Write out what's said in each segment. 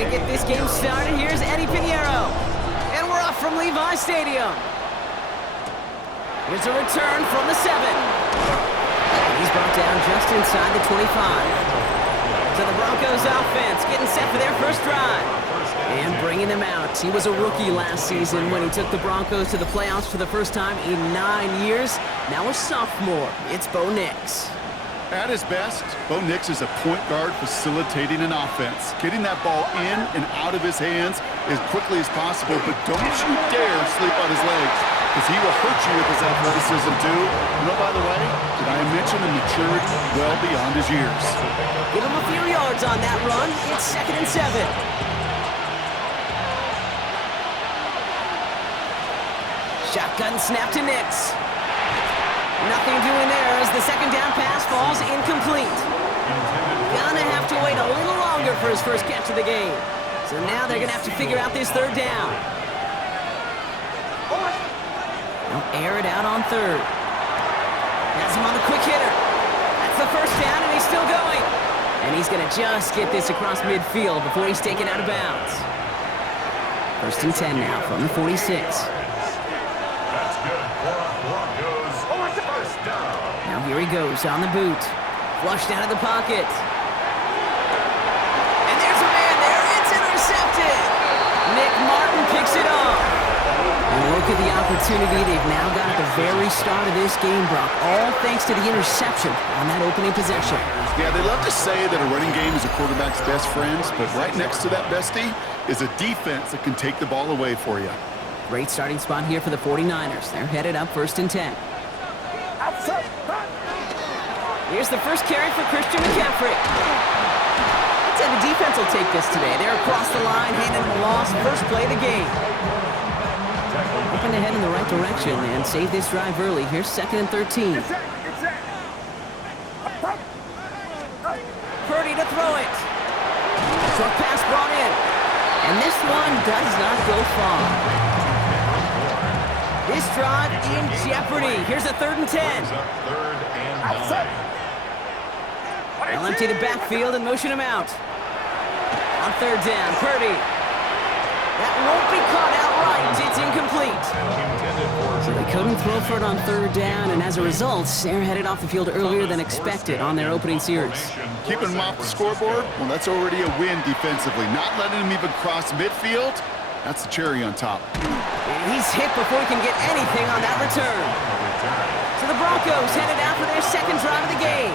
to get this game started, here's Eddie Pinheiro. And we're off from Levi Stadium. Here's a return from the 7. He's brought down just inside the 25. So the Broncos offense getting set for their first drive. And bringing them out. He was a rookie last season when he took the Broncos to the playoffs for the first time in 9 years. Now a sophomore. It's Bo Nix. At his best, Bo Nix is a point guard facilitating an offense, getting that ball in and out of his hands as quickly as possible, but don't you dare sleep on his legs, because he will hurt you with his athleticism too. And oh, by the way, did I mention the maturity well beyond his years? Give him a few yards on that run. It's 2nd and 7. Shotgun snap to Nix. Nothing doing there as the second down pass falls incomplete. Gonna have to wait a little longer for his first catch of the game. So now they're gonna have to figure out this third down. They'll air it out on third. Has him on the quick hitter. That's the first down, and he's still going. And he's gonna just get this across midfield before he's taken out of bounds. 1st and 10 now from the 46. Now here he goes on the boot. Flushed out of the pocket. And there's a man there. It's intercepted. Nick Martin picks it off. And look at the opportunity they've now got at the very start of this game, Brock. All thanks to the interception on that opening possession. Yeah, they love to say that a running game is a quarterback's best friends, but right next to that bestie is a defense that can take the ball away for you. Great starting spot here for the 49ers. They're headed up 1st and 10. Here's the first carry for Christian McCaffrey. I'd say the defense will take this today. They're across the line, handing them a loss. First play of the game. Hoping to head in the right direction and save this drive early. Here's 2nd and 13. Purdy to throw it. Short pass brought in. And this one does not go far. This drive in jeopardy. Here's a 3rd and 10. They'll empty the backfield and motion him out. On 3rd down, Purdy. That won't be caught outright. It's incomplete. So they couldn't throw for it on 3rd down, and as a result, they're headed off the field earlier than expected on their opening series. Keeping him off the scoreboard, well, that's already a win defensively. Not letting him even cross midfield, that's the cherry on top. And he's hit before he can get anything on that return. So the Broncos headed out for their second drive of the game.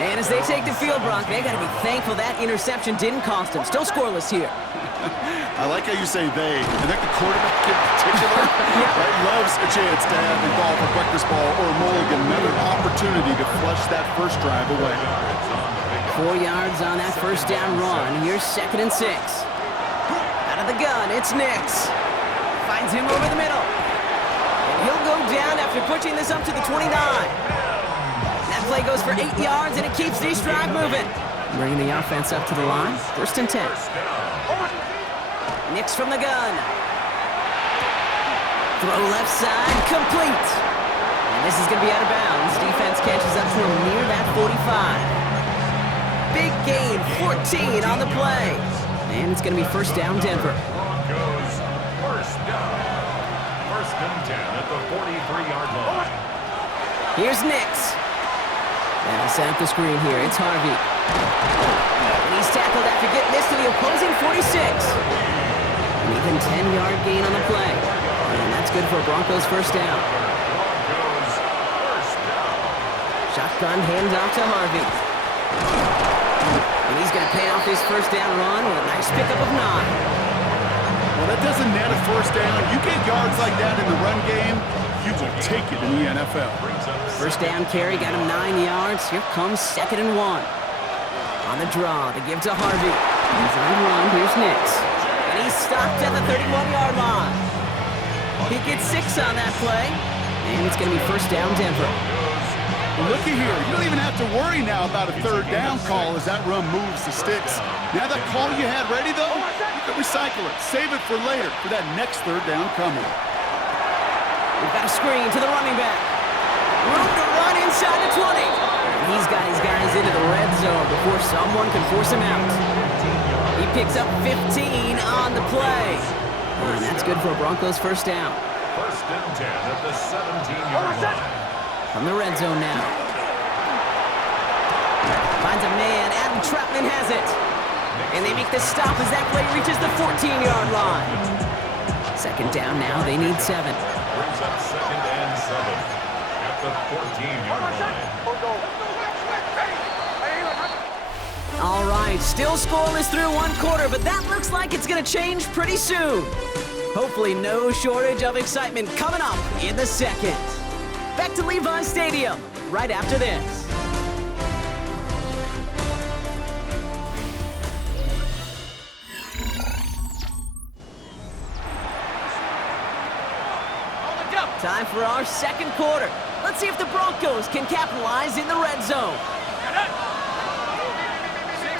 And as they take the field, Brock, they got to be thankful that interception didn't cost them. Still scoreless here. I like how you say they. I think the quarterback in particular loves a chance to have the ball for breakfast ball or a mulligan. Another opportunity to flush that first drive away. 4 yards on that first down run. Here's 2nd and 6. Out of the gun, it's Nix. Finds him over the middle. And he'll go down after pushing this up to the 29. That play goes for 8 yards, and it keeps this drive moving. Bringing the offense up to the line. 1st and 10. Nix from the gun. Throw left side, complete. And this is going to be out of bounds. Defense catches up to him near that 45. Big gain, 14 on the play. And it's going to be 1st down, Denver. Broncos, 1st down. 1st and 10 at the 43-yard line. Here's Nix. And he'll set up the screen here. It's Harvey. And he's tackled after getting this to the opposing 46. An even 10-yard gain on the play. And that's good for Broncos 1st down. Broncos, 1st down. Shotgun handoff to Harvey. And he's going to pay off his 1st down run with a nice pickup of 9. Well, that doesn't net a 1st down. You get yards like that in the run game, you will take it in the NFL. 1st down carry got him 9 yards. Here comes 2nd and 1. On the draw, the give to Harvey. He's on the run. Here's Nix. And he's stopped at the 31-yard line. He gets 6 on that play. And it's going to be 1st down, Denver. Well, looky here. You don't even have to worry now about a 3rd down call as that run moves the sticks. Now that call you had ready, though, you can recycle it. Save it for later for that next 3rd down coming. We've got a screen to the running back. Room to run inside the 20. And he's got his guys into the red zone before someone can force him out. He picks up 15 on the play. And that's good for a Broncos first down. First and 10 at the 17-yard line. From the red zone now. Finds a man. Adam Troutman has it. And they make the stop as that play reaches the 14-yard line. Second down now. They need 7. Brings up second and 7 at the 14-yard line. All right, still scoreless through one quarter, but that looks like it's going to change pretty soon. Hopefully no shortage of excitement coming up in the second. Back to Levi Stadium right after this. Time for our second quarter. Let's see if the Broncos can capitalize in the red zone.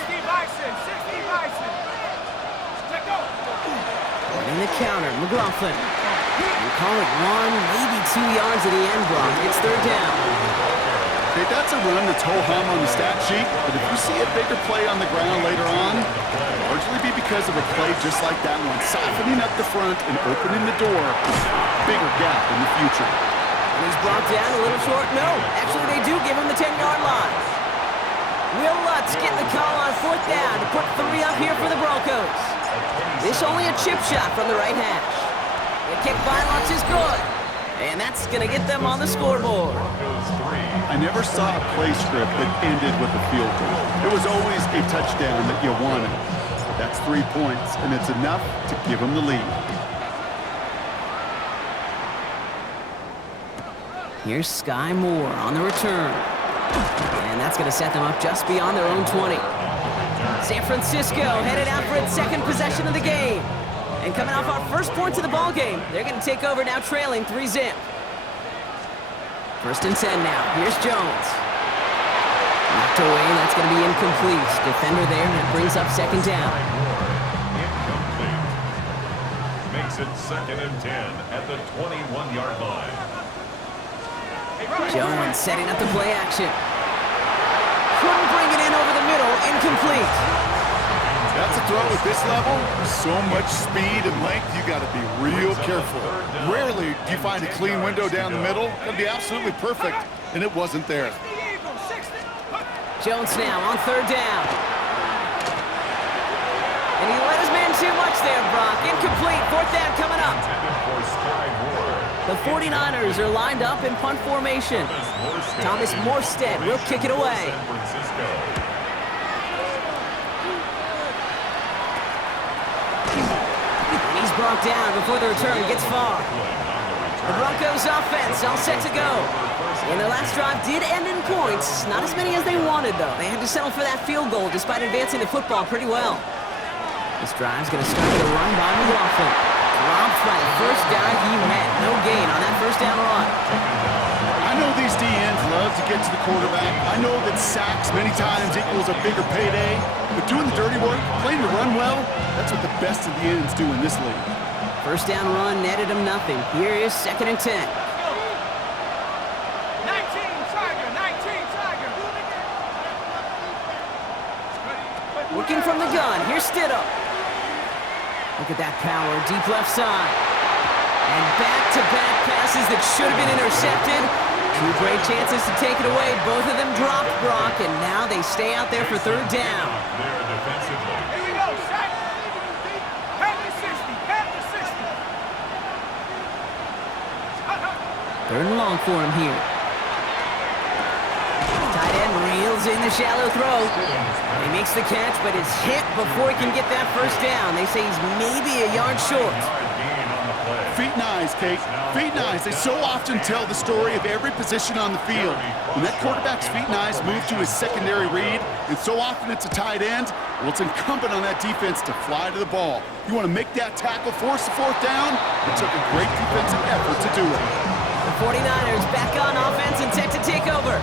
60 Bison. Let go. Running the counter, McLaughlin. And call it 1, maybe 2 yards at the end, Brock. It's third down. Okay, that's a run that's ho-hum on the stat sheet, but if you see a bigger play on the ground later on, it'll largely be because of a play just like that one, softening up the front and opening the door. Bigger gap in the future. And he's brought down a little short. No, actually they do give him the 10-yard line. Will Lutz getting the call on fourth down to put 3 up here for the Broncos. This only a chip shot from the right hash. The kick by Lutz is good. And that's going to get them on the scoreboard. I never saw a play script that ended with a field goal. It was always a touchdown that you wanted. That's 3 points, and it's enough to give them the lead. Here's Sky Moore on the return. And that's going to set them up just beyond their own 20. San Francisco headed out for its second possession of the game. And coming off our first points of the ball game, they're going to take over now trailing 3-zip. First and 10 now. Here's Jones. Knocked away. That's going to be incomplete. Defender there, and it brings up second down. Incomplete. Makes it second and 10 at the 21-yard line. Jones setting up the play action. Couldn't bring it in over the middle. Incomplete. That's a throw at this level. So much speed and length, you got to be real careful. Rarely do you find a clean window down the middle. It'll be absolutely perfect, and it wasn't there. Jones now on third down. And he let his man too much there, Brock. Incomplete. Fourth down coming up. The 49ers are lined up in punt formation. Thomas Morstead will kick it away. And he's brought down before the return gets far. The Broncos offense all set to go. And their last drive did end in points. Not as many as they wanted, though. They had to settle for that field goal despite advancing the football pretty well. This drive's going to start with a run by McLaughlin. Dropped by the first guy he met. No gain on that first down run. I know these DNs love to get to the quarterback. I know that sacks many times equals a bigger payday. But doing the dirty work, playing to run well, that's what the best of the ends do in this league. First down run netted him nothing. Here is second and 10. 19 Tiger. Looking from the gun. Here's Stidham. Look at that power. Deep left side. And back-to-back passes that should have been intercepted. Two great chances to take it away. Both of them dropped, Brock, and now they stay out there for third down. There defensively. Here we go, set. Pat the 60. Third and long for him here. Tight end reels in the shallow throw. He makes the catch, but is hit before he can get that first down. They say he's maybe a yard short. Feet and eyes, Kate. Feet and eyes. They so often tell the story of every position on the field. When that quarterback's feet and eyes move to his secondary read, and so often it's a tight end, well, it's incumbent on that defense to fly to the ball. You want to make that tackle, force the fourth down? It took a great defensive effort to do it. The 49ers back on offense and set to take over.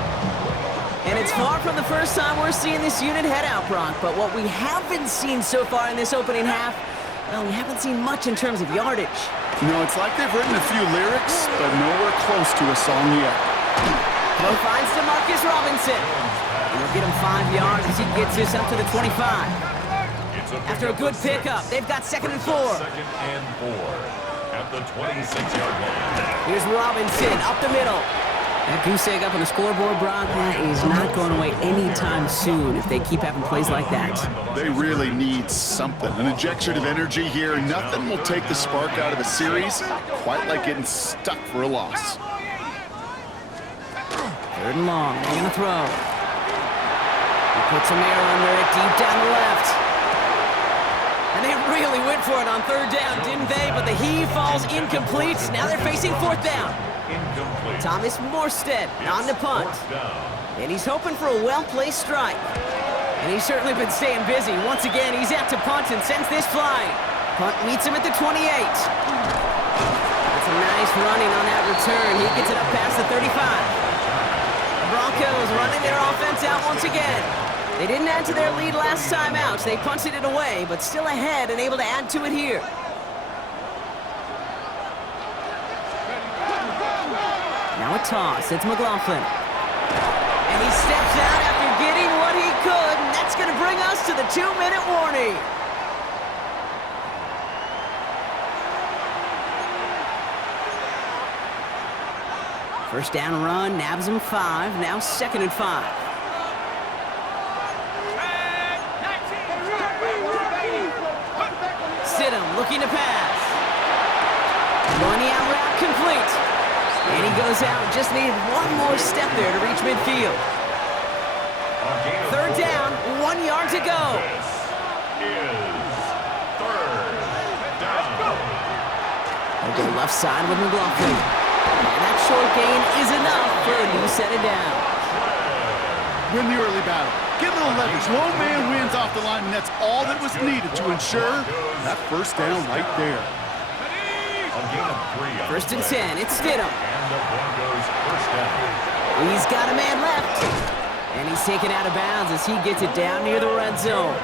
And it's far from the first time we're seeing this unit head out, Brock. But what we haven't seen so far in this opening half, well, we haven't seen much in terms of yardage. You know, it's like they've written a few lyrics, but nowhere close to a song yet. Throw finds to Marcus Robinson. And he'll get him 5 yards as he gets this up to the 25. After a good pickup, they've got 2nd and 4. 2nd and 4 at the 26-yard line. Here's Robinson up the middle. That goose egg up on the scoreboard, Brock, that is not going away anytime soon if they keep having plays like that. They really need something, an injection of energy here. Nothing will take the spark out of a series quite like getting stuck for a loss. 3rd and long, they're going to throw. He puts some air under it, deep down the left. And they really went for it on 3rd down, didn't they? But the heave falls incomplete. Now they're facing 4th down. Incomplete. Thomas Morstead on the punt. And he's hoping for a well-placed strike. And he's certainly been staying busy. Once again, he's out to punt and sends this flying. Punt meets him at the 28. That's a nice running on that return. He gets it up past the 35. The Broncos running their offense out once again. They didn't add to their lead last time out. They punted it away, but still ahead and able to add to it here. Now a toss. It's McLaughlin. And he steps out after getting what he could, and that's going to bring us to the 2-minute warning. First down run, nabs him 5. Now 2nd and 5. Stidham looking to pass. Money out route complete. And he goes out, just needed one more step there to reach midfield. 3rd down, 1 yard to go. This is 3rd down. They'll go left side with McLaughlin. And that short gain is enough for a new set of downs. Win the early battle. Get a little leverage. Low man wins off the line, and that's all that was needed to ensure that 1st down right there. A gain of 3 on 1st and play. 10, it's Stidham. And the Broncos 1st down. He's got a man left. And he's taken out of bounds as he gets it down near the red zone.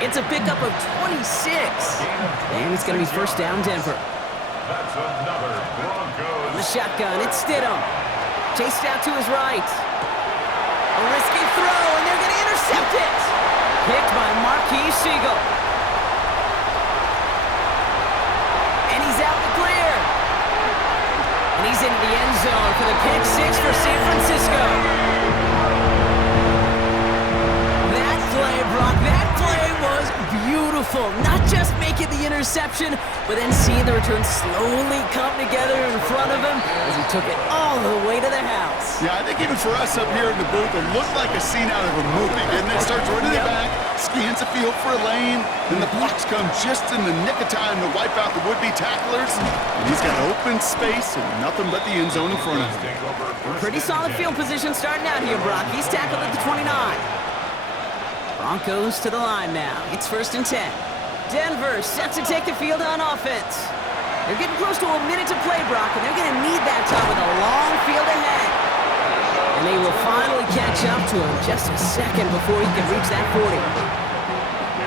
It's a pickup of 26. And it's going to be 1st down Denver. That's another Broncos. On the shotgun, it's Stidham. Chased out to his right. A risky throw, and they're going to intercept it. Picked by Marquis Siegel. And he's out to clear. And he's into the end zone for the pick 6 for San Francisco. That play, Brock, that play was beautiful. Not just making the interception, but then seeing the return slowly come together in front of him as he took it all the way to the house. Yeah, I think even for us up here in the booth, it looked like a scene out of a movie, didn't it? Starts running it back, scans the field for a lane, then the blocks come just in the nick of time to wipe out the would-be tacklers. And he's got open space and nothing but the end zone in front of him. Pretty solid field position starting out here, Brock. He's tackled at the 29. Broncos to the line now. It's 1st and 10. Denver set to take the field on offense. They're getting close to a minute to play, Brock, and they're going to need that time with a long field ahead. And they will finally catch up to him just a second before he can reach that 40.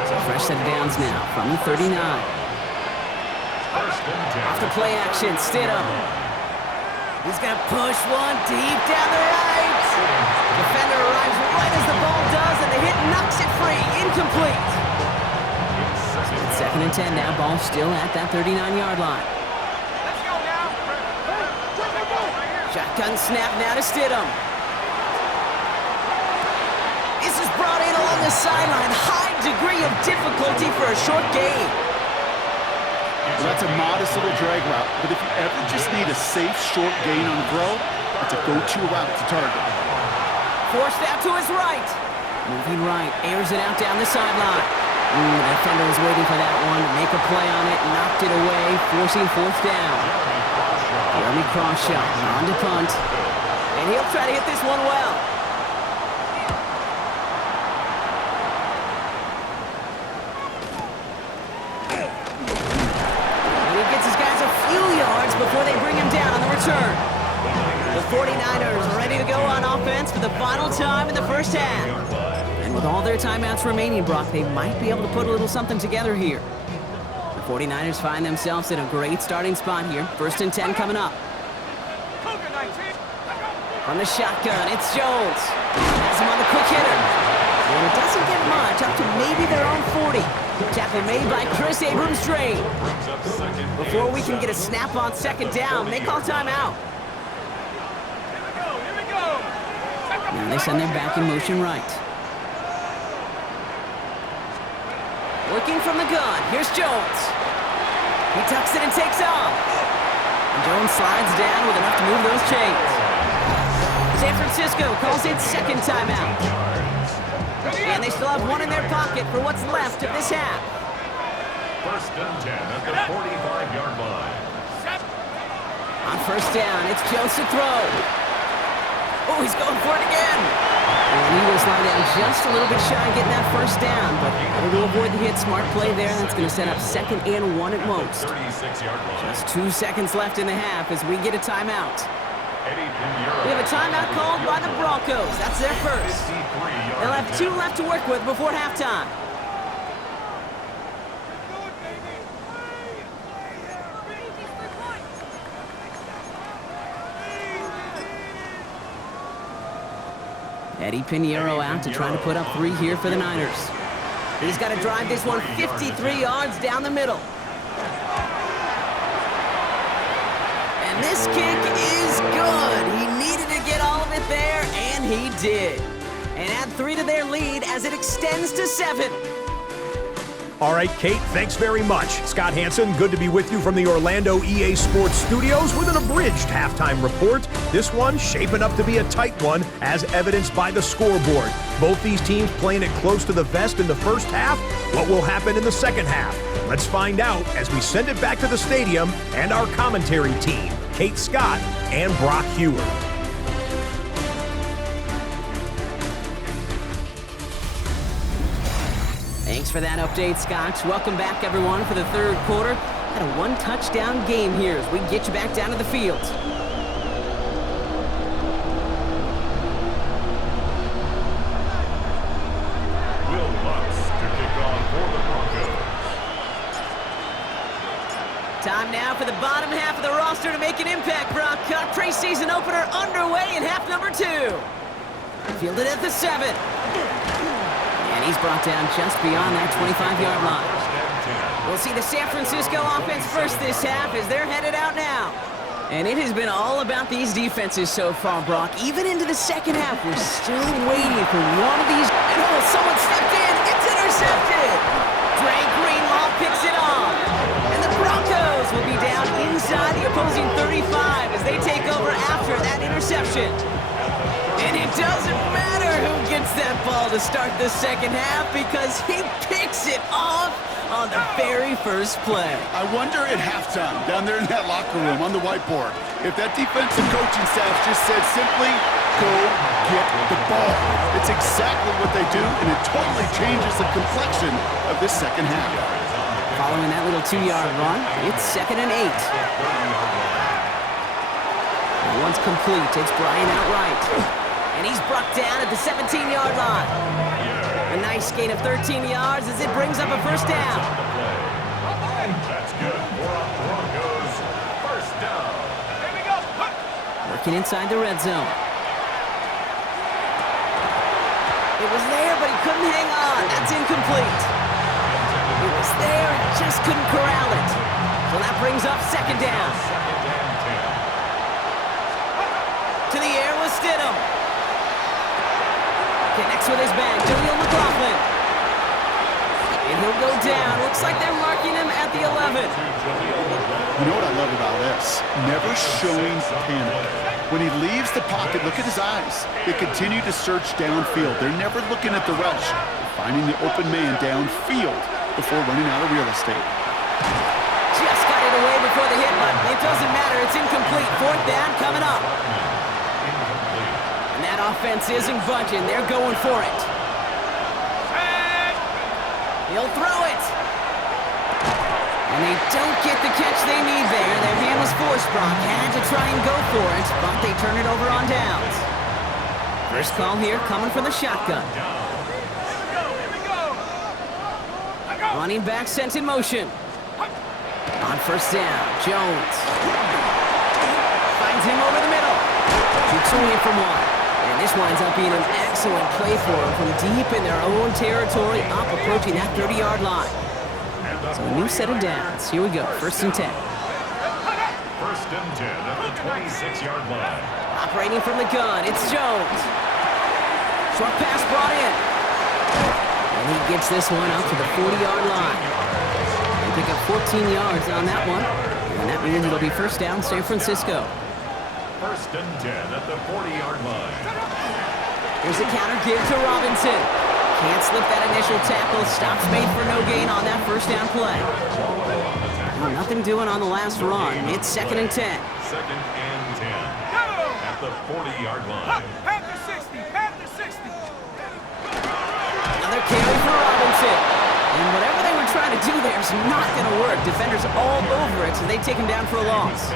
So fresh set of downs now from the 39. Off the play action, Stidham. He's going to push one deep down the right. Defender arrives right as the ball does, and the hit knocks it free. Incomplete. 2nd and 10 now. Ball still at that 39-yard line. Let's go now. Shotgun snap now to Stidham. This is brought in along the sideline. High degree of difficulty for a short gain. Well, that's a modest little drag route, but if you ever just need a safe short gain on the throw, that's a go-to route to target. Forced out to his right. Moving right, airs it out down the sideline. The defender was waiting for that one to make a play on it, knocked it away, forcing 4th down. Jeremy Crawshaw on to punt. And he'll try to hit this one well. And he gets his guys a few yards before they bring him down on the return. The 49ers ready to go on offense for the final time in the 1st half. And with all their timeouts remaining, Brock, they might be able to put a little something together here. The 49ers find themselves in a great starting spot here. 1st and 10 coming up. Cougar 19. On the shotgun, it's Jones. Has him on the quick hitter. And it doesn't get much, up to maybe their own 40. Tackle made by Chris Abrams-Drain. Before we can get a snap on second down, they call timeout. Here we go. Now they send their back in motion right. Working from the gun, here's Jones. He tucks it and takes off. And Jones slides down with enough to move those chains. San Francisco calls it second timeout. And they still have one in their pocket for what's left of this half. First and 10 at the 45-yard line. On first down, it's Jones to throw. Oh, he's going for it again. And Eagles line down just a little bit shy of getting that first down, but able to avoid the hit. Smart play there. That's going to set up second and 1 at most. 36-yard line. Just 2 seconds left in the half as we get a timeout. We have a timeout called by the Broncos. That's their first. They'll have 2 left to work with before halftime. Eddie Pinheiro out to try to put up 3 here for the Niners. He's got to drive this one 53 yards down the middle. And this kick is good. He needed to get all of it there, and he did. And add 3 to their lead as it extends to 7. All right, Kate, thanks very much. Scott Hansen, good to be with you from the Orlando EA Sports Studios with an abridged halftime report. This one shaping up to be a tight one, as evidenced by the scoreboard. Both these teams playing it close to the vest in the first half. What will happen in the second half? Let's find out as we send it back to the stadium and our commentary team, Kate Scott and Brock Hewer. Thanks for that update, Scott. Welcome back, everyone, for the third quarter. Had a 1-touchdown game here as we get you back down to the field. Will Lutz to kick off for the Broncos. Time now for the bottom half of the roster to make an impact, Brock. Our preseason opener underway in half number 2. Fielded at the 7. And he's brought down just beyond that 25-yard line. We'll see the San Francisco offense first this half as they're headed out now. And it has been all about these defenses so far, Brock. Even into the second half, we're still waiting for one of these. And oh, someone stepped in. It's intercepted. Dre Greenlaw picks it off. And the Broncos will be down inside the opposing 35 as they take over after that interception. And it doesn't matter who gets that ball to start the second half because he picks it off on the very first play. I wonder at halftime, down there in that locker room on the whiteboard, if that defensive coaching staff just said simply, go get the ball. It's exactly what they do, and it totally changes the complexion of this second half. Following that little 2-yard run, it's second and 8. And once complete, it's Brian outright. And he's brought down at the 17-yard line. A nice gain of 13 yards as it brings up a first down. That's good for a Broncos first down. Here we go. Working inside the red zone. It was there, but he couldn't hang on. That's incomplete. It was there, and just couldn't corral it. So that brings up second down. To the air with Stidham. Connects with his back, Jaleel McLaughlin. And he'll go down. Looks like they're marking him at the 11. You know what I love about this? Never showing panic. When he leaves the pocket, look at his eyes. They continue to search downfield. They're never looking at the rush. They're finding the open man downfield before running out of real estate. Just got it away before the hit, but it doesn't matter. It's incomplete. Fourth down coming up. And that offense isn't budging. They're going for it. He'll throw it. And they don't get the catch they need there. Their hand was forced. Brock had to try and go for it, but they turn it over on downs. First call here coming from the shotgun. Running back sent in motion. On first down, Jones finds him over the middle. Shoots away from one. And this winds up being an excellent play for them from deep in their own territory, up approaching that 30-yard line. So a new set of downs. Here we go, 1st and 10. 1st and 10 at the 26-yard line. Operating from the gun, it's Jones. Short pass brought in. And he gets this one out to the 40-yard line. They pick up 14 yards on that one. And that means it'll be 1st down, San Francisco. 1st and 10 at the 40-yard line. Here's a counter give to Robinson. Can't slip that initial tackle. Stops made for no gain on that 1st down play. Well, nothing doing on the last run. It's 2nd and 10. 2nd and 10 at the 40-yard line. Panther 60, Panther 60. Another carry for Robinson. And whatever they were trying to do there is not going to work. Defenders all over it, so they take him down for a loss.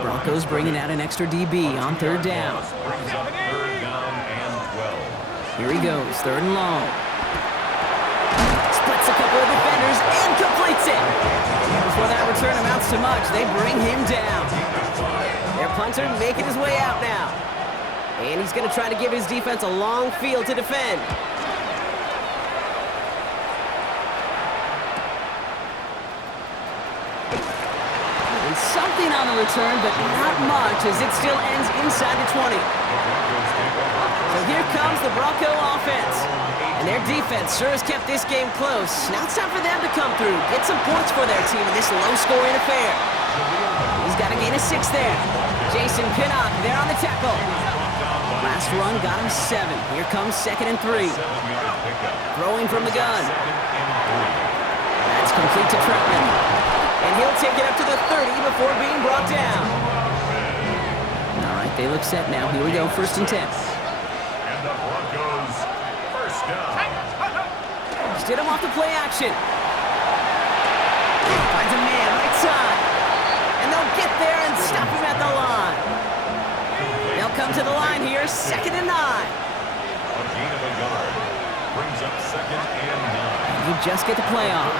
Broncos bringing out an extra DB on 3rd down. Brings up 3rd down and 12. Here he goes, 3rd and long. Splits a couple of defenders and completes it. Before that return amounts to much, they bring him down. Their punter making his way out now. And he's going to try to give his defense a long field to defend. Something on the return, but not much, as it still ends inside the 20. So here comes the Bronco offense. And their defense sure has kept this game close. Now it's time for them to come through, get some points for their team in this low-scoring affair. He's got to gain a 6 there. Jason Pinnock there on the tackle. Last run got him 7. Here comes 2nd and 3. Throwing from the gun. That's complete to Troutman. And he'll take it up to the 30 before being brought down. All right, they look set now. Here we go, 1st and 10. And the Broncos, 1st down. Stidham off the play action. Finds a man right side. And they'll get there and stop him at the line. They'll come to the line here, 2nd and 9. A gain of a yard. Brings up 2nd and 9. You just get the play off.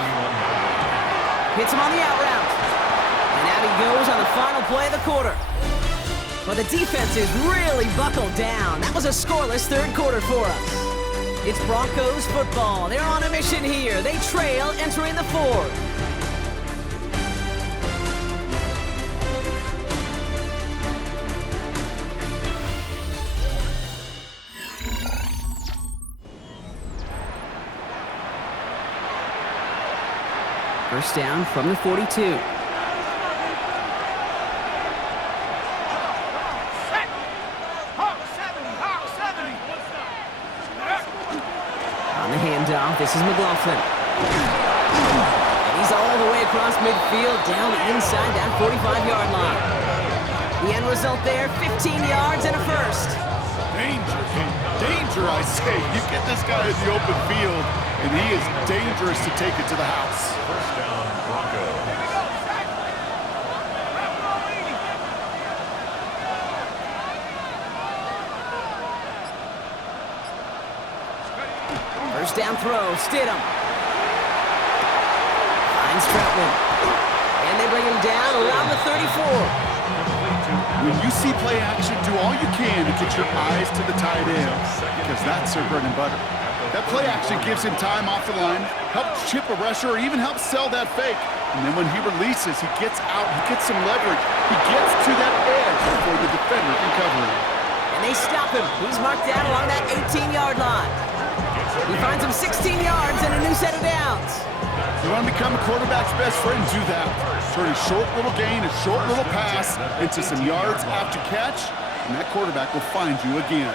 Hits him on the out route. And out he goes on the final play of the quarter. But the defense is really buckled down. That was a scoreless 3rd quarter for us. It's Broncos football. They're on a mission here. They trail entering the 4th. First down from the 42. Set. Hawk 70, Hawk 70. On the handoff, this is McLaughlin. And he's all the way across midfield, down inside that 45-yard line. The end result there, 15 yards and a 1st. Danger, danger, I say. You get this guy in the open field, and he is dangerous to take it to the house. 1st down, Broncos. First down throw, Stidham. Finds Troutman. And they bring him down around the 34. When you see play action, do all you can to get your eyes to the tight end, because that's their bread and butter. That play action gives him time off the line, helps chip a rusher, or even helps sell that fake. And then when he releases, he gets out, he gets some leverage. He gets to that edge before the defender can cover him. And they stop him. He's marked down along that 18-yard line. He finds him 16 yards and a new set of downs. You want to become a quarterback's best friend, do that. Turn a short little gain, a short little pass into some yards after catch, and that quarterback will find you again.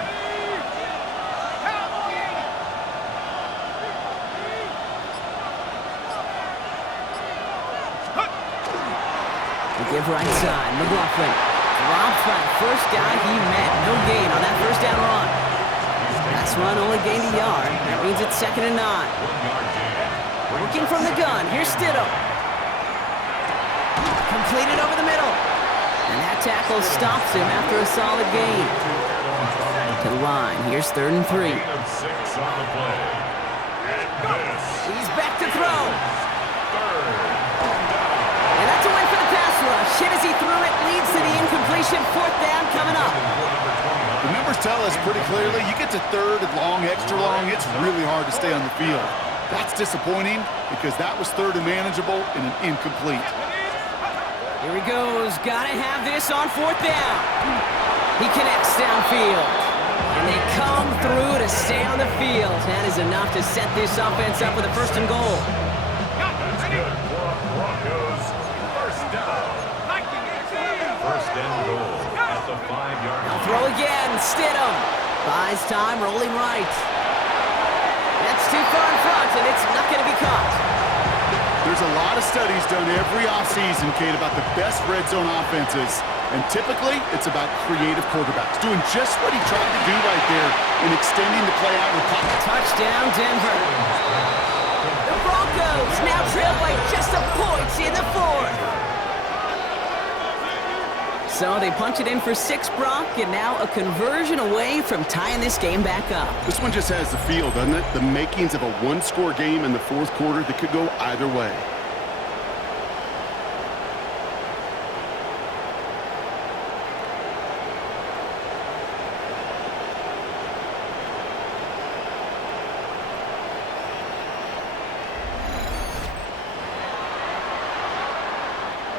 They give right side, McLaughlin. Drops by the first guy he met. No gain on that 1st down run. Last run only gained a yard. That means it's 2nd and 9. Working from the gun, here's Stidham. Completed over the middle. And that tackle stops him after a solid gain. To the line, here's 3rd and 3. He's back to throw. And that's a win for the pass rush. Hit as he threw it, leads to the incomplete situation. Fourth down coming up. The numbers tell us pretty clearly, you get to third and long, extra long, it's really hard to stay on the field. That's disappointing because that was third and manageable and an incomplete. Here he goes. Gotta have this on fourth down. He connects downfield. And they come through to stay on the field. That is enough to set this offense up with a first and goal. That's good for Broncos. First down. First and goal at the 5-yard line. Throw again. Stidham buys time, rolling right. That's too far in front, and it's not going to be caught. There's a lot of studies done every offseason, Kate, about the best red zone offenses. And typically, it's about creative quarterbacks doing just what he tried to do right there in extending the play out with pocket. Touchdown, Denver. The Broncos now trail by just a point in the fourth. So they punch it in for 6, Brock, and now a conversion away from tying this game back up. This one just has the feel, doesn't it? The makings of a one-score game in the fourth quarter that could go either way.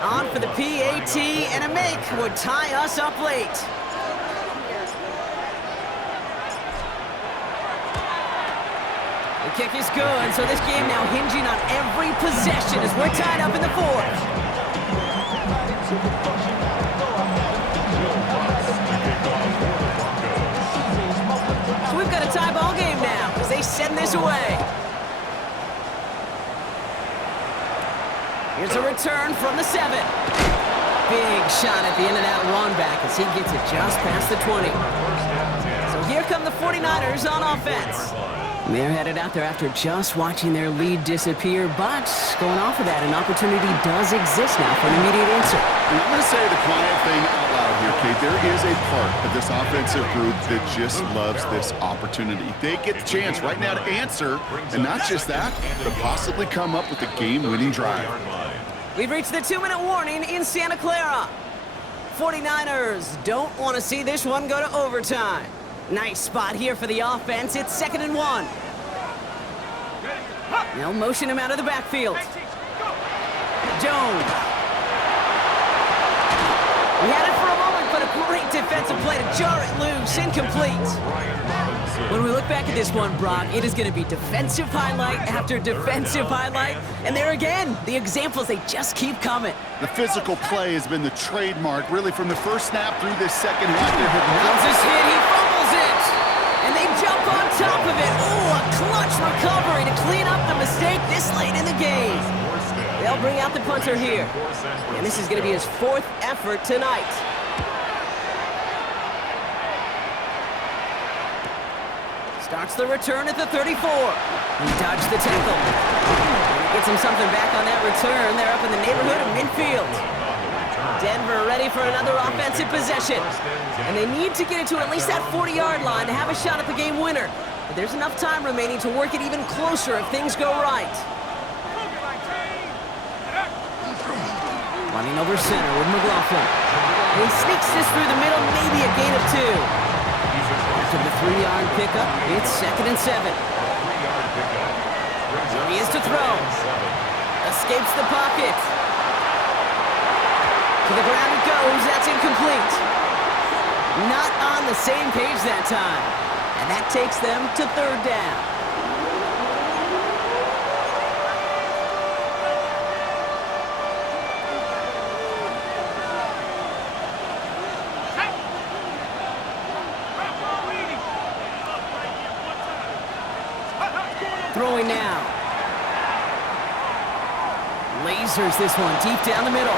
On for the PAT, and a make would tie us up late. The kick is good, so this game now hinging on every possession as we're tied up in the fourth. So we've got a tie ball game now as they send this away. Here's a return from the 7. Big shot at the end of that run back as he gets it just past the 20. So here come the 49ers on offense. They're headed out there after just watching their lead disappear, but going off of that, an opportunity does exist now for an immediate answer. And I'm going to say the quiet thing out loud here, Kate. There is a part of this offensive group that just loves this opportunity. They get the chance right now to answer, and not just that, but possibly come up with a game-winning drive. We've reached the 2-minute warning in Santa Clara. 49ers don't want to see this one go to overtime. Nice spot here for the offense. It's 2nd and 1. They'll motion him out of the backfield. Jones. We had it for a moment, but a great defensive play to jar it loose. Incomplete. When we look back at this one, Brock, it is going to be defensive highlight after defensive highlight. And there again, the examples, they just keep coming. The physical play has been the trademark, really, from the first snap through this second half. There have Runs his hit, he fumbles it. And they jump on top of it. Oh, a clutch recovery to clean up the mistake this late in the game. They'll bring out the punter here. And this is going to be his 4th effort tonight. Starts the return at the 34. He dodged the tackle. Gets him something back on that return. They're up in the neighborhood of midfield. Denver ready for another offensive possession. And they need to get it to at least that 40-yard line to have a shot at the game winner. But there's enough time remaining to work it even closer if things go right. Running over center with McLaughlin. He sneaks this through the middle, maybe a gain of 2. After the 3-yard pickup, it's 2nd and 7. Here he is to throw. Escapes the pocket. To the ground it goes. That's incomplete. Not on the same page that time. And that takes them to 3rd down. Throwing now. Lasers this one deep down the middle.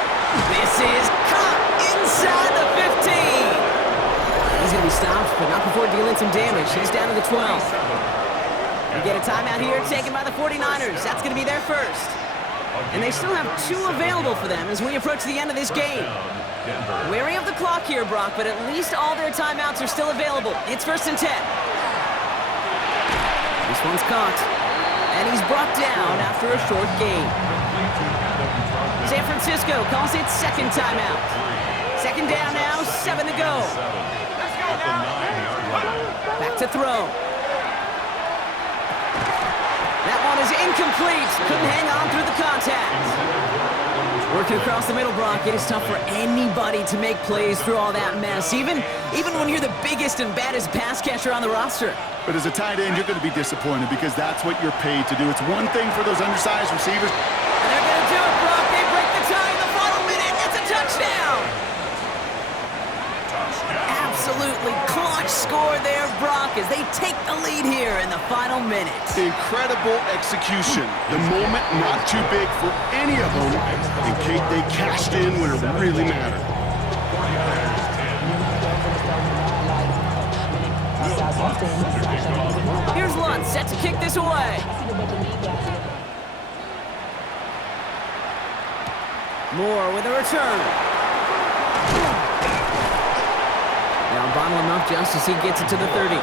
This is caught inside the 15. He's going to be stopped, but not before dealing some damage. He's down to the 12. We get a timeout here taken by the 49ers. That's going to be their first. And they still have 2 available for them as we approach the end of this game. Wary of the clock here, Brock, but at least all their timeouts are still available. It's 1st and 10. This one's caught. And he's brought down after a short gain. San Francisco calls it 2nd timeout. Second down now, 7 to go. At the 9-yard line. Back to throw. That one is incomplete. Couldn't hang on through the contact. Working across the middle, Brock, it is tough for anybody to make plays through all that mess, even when you're the biggest and baddest pass catcher on the roster. But as a tight end, you're going to be disappointed because that's what you're paid to do. It's one thing for those undersized receivers. And they're going to do it, Brock. They break the tie in the final minute. It's a touchdown. Absolutely clutch score there, Brock, as they take the lead here in the final minute. Incredible execution. The moment not too big for any of them. And Kate, they cashed in when it really mattered. Here's Lund, set to kick this away. Moore with a return. Now bottle him up just as he gets it to the 30.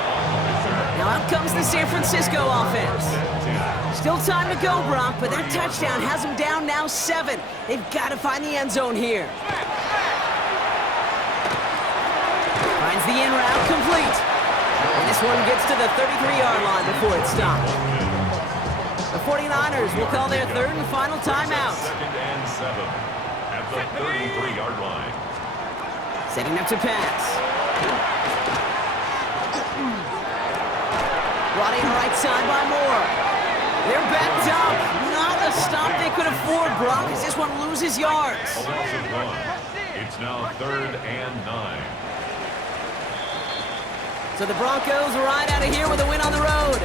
Now out comes the San Francisco offense. Still time to go, Brock, but that touchdown has them down now 7. They've got to find the end zone here. Finds the in route complete. And this one gets to the 33-yard line before it's stopped. The 49ers will call their third and final timeout. Second and 7 at the 33-yard line. Setting up to pass. Brought in right side by Moore. They're backed up. Not a stop they could afford, Brock, as this one loses yards. A loss of 1. It's now 3rd and 9. So the Broncos ride out of here with a win on the road.